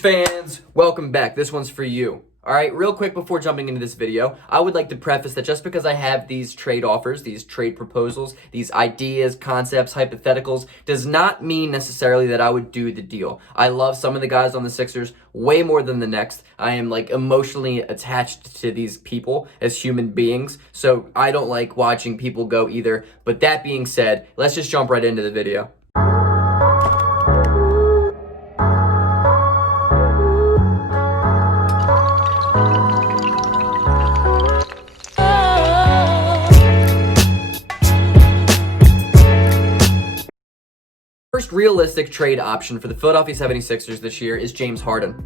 fans, welcome back. This one's for you. All right, real quick before jumping into this video, I would like to preface that just because I have these trade offers, these trade proposals, these ideas, concepts, hypotheticals, does not mean necessarily that I would do the deal. I love some of the guys on the Sixers way more than the next. I am emotionally attached to these people as human beings, so I don't like watching people go either. But that being said, let's just jump right into the video. First realistic trade option for the Philadelphia 76ers this year is James Harden.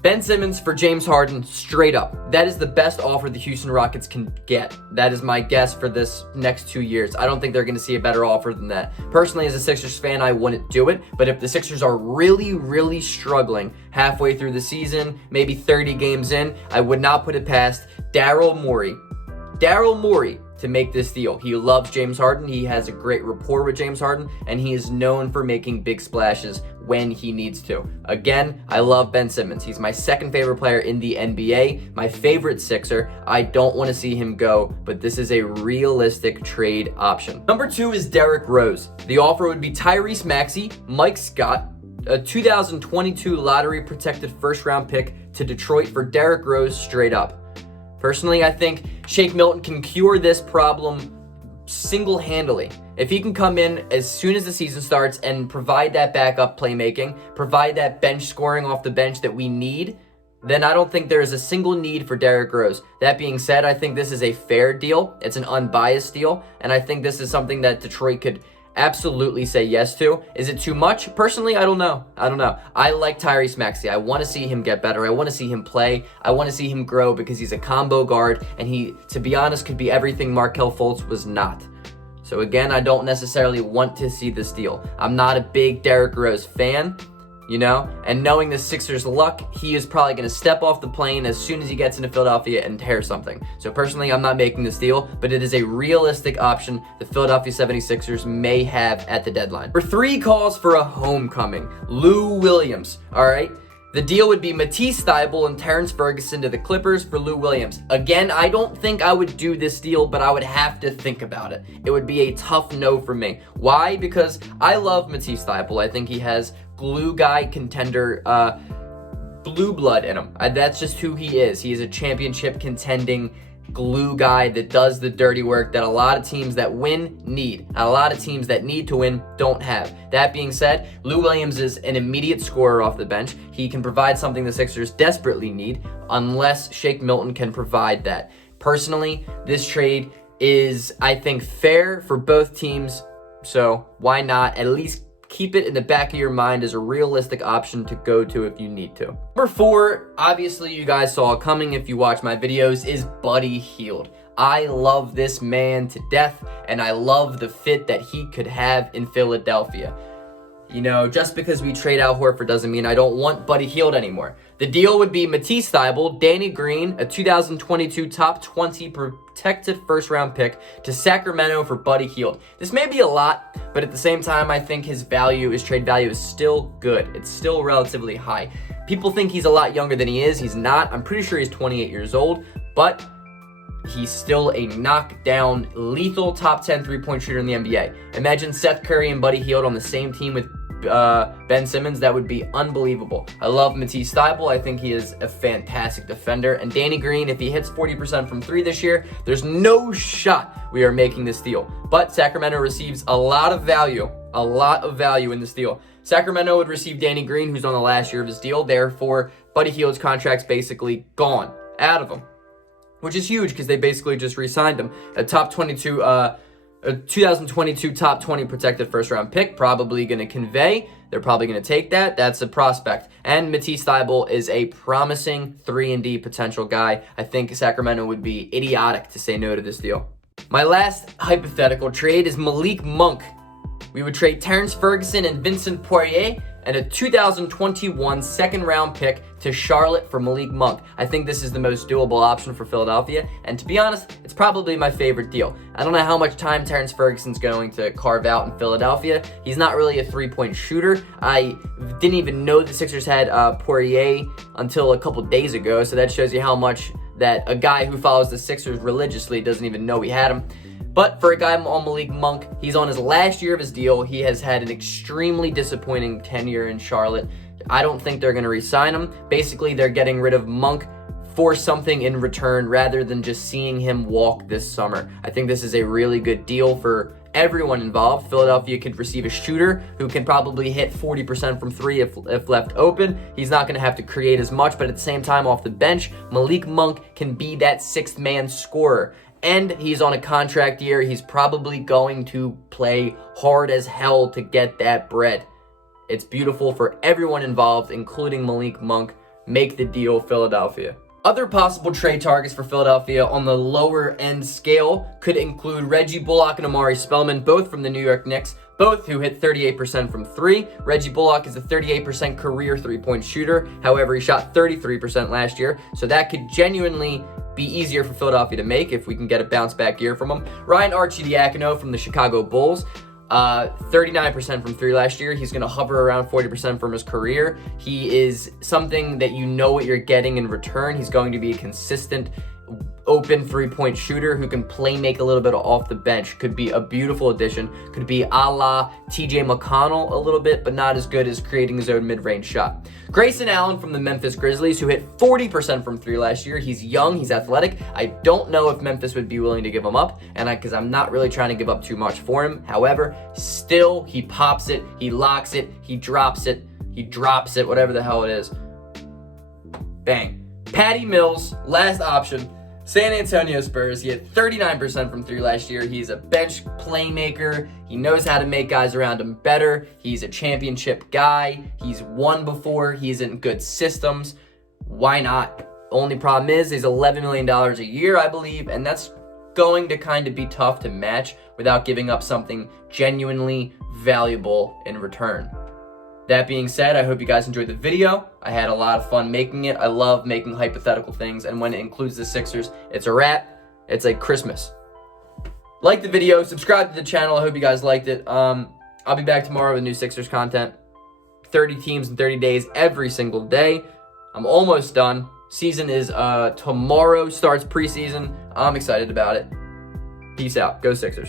Ben Simmons for James Harden, straight up. That is the best offer the Houston Rockets can get. That is my guess for this next 2 years. I don't think they're going to see a better offer than that. Personally, as a Sixers fan, I wouldn't do it. But if the Sixers are really struggling halfway through the season, maybe 30 games in, I would not put it past Daryl Morey to make this deal. He loves James Harden. He has a great rapport with James Harden, and he is known for making big splashes when he needs to. Again, I love Ben Simmons. He's my second favorite player in the NBA, my favorite Sixer. I don't want to see him go, but this is a realistic trade option. Number 2 is Derrick Rose. The offer would be Tyrese Maxey, Mike Scott, a 2022 lottery protected first round pick to Detroit for Derrick Rose straight up. Personally, I think Shake Milton can cure this problem single-handedly. If he can come in as soon as the season starts and provide that backup playmaking, provide that bench scoring off the bench that we need, then I don't think there is a single need for Derrick Rose. That being said, I think this is a fair deal. It's an unbiased deal, and I think this is something that Detroit could absolutely say yes to. Is it too much? Personally, I don't know. I like Tyrese Maxey. I want to see him get better. I want to see him play. I want to see him grow because he's a combo guard, and he, to be honest, could be everything Markelle Fultz was not. So again, I don't necessarily want to see this deal. I'm not a big Derrick Rose fan, and knowing the Sixers' luck, he is probably going to step off the plane as soon as he gets into Philadelphia and tear something. So personally, I'm not making this deal, but it is a realistic option the Philadelphia 76ers may have at the deadline. For 3 calls for a homecoming, Lou Williams, all right? The deal would be Matisse Thybulle and Terrence Ferguson to the Clippers for Lou Williams. Again, I don't think I would do this deal, but I would have to think about it. It would be a tough no for me. Why? Because I love Matisse Thybulle. I think he has glue guy contender blue blood in him. That's just who he is. He is a championship contending glue guy that does the dirty work that a lot of teams that win need. A lot of teams that need to win don't have. That being said, Lou Williams is an immediate scorer off the bench. He can provide something the Sixers desperately need unless Shake Milton can provide that. Personally, this trade is, I think, fair for both teams. So why not at least keep it in the back of your mind as a realistic option to go to if you need to. Number 4, obviously you guys saw it coming if you watch my videos, is Buddy Hield. I love this man to death, and I love the fit that he could have in Philadelphia. Just because we trade Al Horford doesn't mean I don't want Buddy Hield anymore. The deal would be Matisse Thybulle, Danny Green, a 2022 top 20 protected first round pick to Sacramento for Buddy Hield. This may be a lot, but at the same time, I think his trade value is still good. It's still relatively high. People think he's a lot younger than he is. He's not. I'm pretty sure he's 28 years old, but he's still a knockdown, lethal top 10 3-point shooter in the NBA. Imagine Seth Curry and Buddy Hield on the same team with Ben Simmons. That would be unbelievable. I love Matisse Thybulle. I think he is a fantastic defender. And Danny Green, if he hits 40% from 3 this year, there's no shot we are making this deal. But Sacramento receives a lot of value in this deal. Sacramento would receive Danny Green, who's on the last year of his deal. Therefore, Buddy Hield's contract's basically gone out of him, which is huge because they basically just re-signed him. A 2022 top 20 protected first round pick, probably going to convey. They're probably going to take that. That's a prospect. And Matisse Thybulle is a promising 3-and-D potential guy. I think Sacramento would be idiotic to say no to this deal. My last hypothetical trade is Malik Monk. We would trade Terrence Ferguson and Vincent Poirier and a 2021 second-round pick to Charlotte for Malik Monk. I think this is the most doable option for Philadelphia, and to be honest, it's probably my favorite deal. I don't know how much time Terrence Ferguson's going to carve out in Philadelphia. He's not really a three-point shooter. I didn't even know the Sixers had Poirier until a couple days ago, so that shows you how much that a guy who follows the Sixers religiously doesn't even know we had him. But for a guy on Malik Monk, he's on his last year of his deal. He has had an extremely disappointing tenure in Charlotte. I don't think they're going to re-sign him. Basically, they're getting rid of Monk for something in return rather than just seeing him walk this summer. I think this is a really good deal for everyone involved. Philadelphia could receive a shooter who can probably hit 40% from three if left open. He's not going to have to create as much, but at the same time, off the bench, Malik Monk can be that sixth man scorer. And he's on a contract year. He's probably going to play hard as hell to get that bread. It's beautiful for everyone involved, including Malik Monk. Make the deal, Philadelphia. Other possible trade targets for Philadelphia on the lower end scale could include Reggie Bullock and Amari Spellman, both from the New York Knicks, both who hit 38% from three. Reggie Bullock is a 38% career three-point shooter. However, he shot 33% last year, so that could genuinely be easier for Philadelphia to make if we can get a bounce back year from him. Ryan Arcidiacono from the Chicago Bulls, 39% from three last year. He's going to hover around 40% from his career. He is something that you know what you're getting in return. He's going to be a consistent open three-point shooter who can play make a little bit off the bench. Could be a beautiful addition. Could be a la TJ McConnell a little bit, but not as good as creating his own mid-range shot. Grayson Allen from the Memphis Grizzlies, who hit 40% from three last year. He's young, he's athletic. I don't know if Memphis would be willing to give him up, and because I'm not really trying to give up too much for him. However, still, he pops it, he locks it, he drops it, whatever the hell it is. Bang. Patty Mills, last option. San Antonio Spurs, he had 39% from three last year. He's a bench playmaker. He knows how to make guys around him better. He's a championship guy. He's won before. He's in good systems. Why not? Only problem is he's $11 million a year, I believe, and that's going to kind of be tough to match without giving up something genuinely valuable in return. That being said, I hope you guys enjoyed the video. I had a lot of fun making it. I love making hypothetical things, and when it includes the Sixers, it's a wrap. It's like Christmas. Like the video, subscribe to the channel. I hope you guys liked it. I'll be back tomorrow with new Sixers content. 30 teams in 30 days every single day. I'm almost done. Season is tomorrow, starts preseason. I'm excited about it. Peace out. Go Sixers.